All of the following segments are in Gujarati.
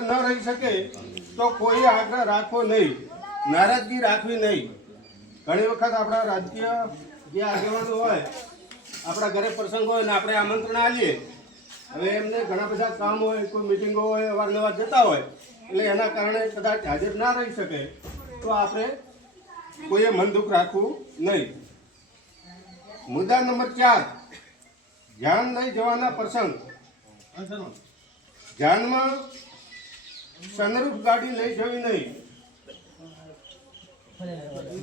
ન રહી શકે તો કોઈ આગ્રહ રાખવો નહીં, નારાજગી રાખવી નહીં. ઘણી વખત આપણા રાજકીય જે આગેવાનો હોય, આપણા ઘરે પ્રસંગ હોય ને આપણે આમંત્રણ આપીએ, હવે એમને ઘણા બધા કામ હોય, કોઈ મિટિંગો હોય, અવારનવાર જતા હોય, એટલે એના કારણે કદાચ હાજર ના રહી શકે તો આપણે કોઈએ મન દુઃખ રાખવું નહીં. મુદ્દા નંબર 4, ધ્યાન લઈ જવાના પ્રસંગ. ધ્યાનમાં સનરૂફ ગાડી લઈ જવી નહીં.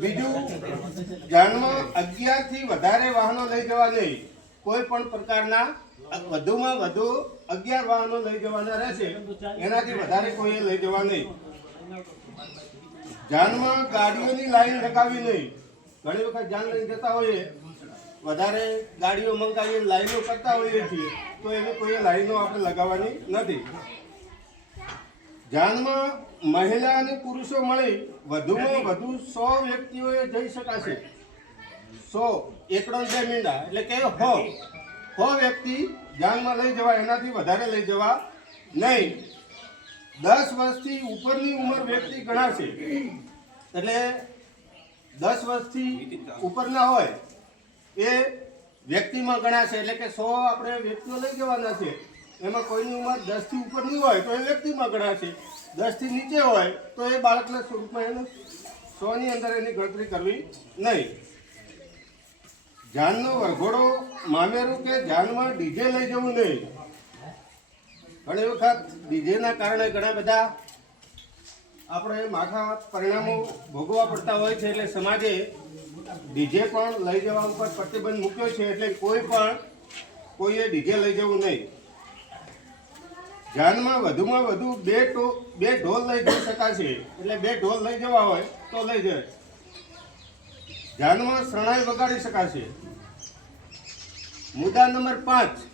બીજું, ધ્યાનમાં 11 થી વધારે વાહનો લઈ જવા નહીં. કોઈ પણ પ્રકારના વધુમાં વધુ 11 વાહનો લઈ જવાના રહેશે, એનાથી વધારે કોઈ લઈ જવા નહીં. ધ્યાનમાં ગાડીઓની લાઈન લગાવી નહીં. ઘણી વખત ધ્યાન લઈ જતા હોઈએ, વધારે ગાડીઓ મંગાવીને લાઈનો કરતા હોઈએ છીએ, તો એવી કોઈ લાઈનો આપણે લગાવવાની નથી. ધ્યાનમાં મહિલા અને પુરુષો મળી વધુમાં વધુ 100 વ્યક્તિઓએ જઈ શકાશે. 100 એકડો 2 મીંડા એટલે કે 100 વ્યક્તિ ધ્યાનમાં લઈ જવા, એનાથી વધારે લઈ જવા નહીં. 10 વર્ષથી ઉપરની ઉંમર વ્યક્તિ ગણાશે, એટલે 10 વર્ષથી ઉપરના હોય એ વ્યક્તિમાં ગણાશે. એટલે કે 100 આપણે વ્યક્તિઓ લઈ જવાના છે, એમાં કોઈની ઉંમર 10 થી ઉપરની હોય તો એ વ્યક્તિમાં ગણાશે. 10 થી નીચે હોય તો એ બાળકના સ્વરૂપમાં એને 100 ની અંદર એની ગણતરી કરવી નહીં. ધ્યાનનો વરઘોડો, મામેરું કે ધ્યાનમાં ડીજે લઈ જવું નહીં. ઘણી વખત ડીજેના કારણે ઘણા બધા આપણે માઠા પરિણામો ભોગવવા પડતા હોય છે, એટલે સમાજે ડીજે પણ લઈ જવા ઉપર પ્રતિબંધ મૂક્યો છે. એટલે કોઈએ ડીજે લઈ જવું નહીં. ધ્યાનમાં વધુમાં વધુ 2 ઢોલ લઈ જઈ શકાશે, એટલે 2 ઢોલ લઈ જવા હોય તો લઈ જાય. ધ્યાનમાં શરણાઈ વગાડી શકાશે. મુદ્દા નંબર 5,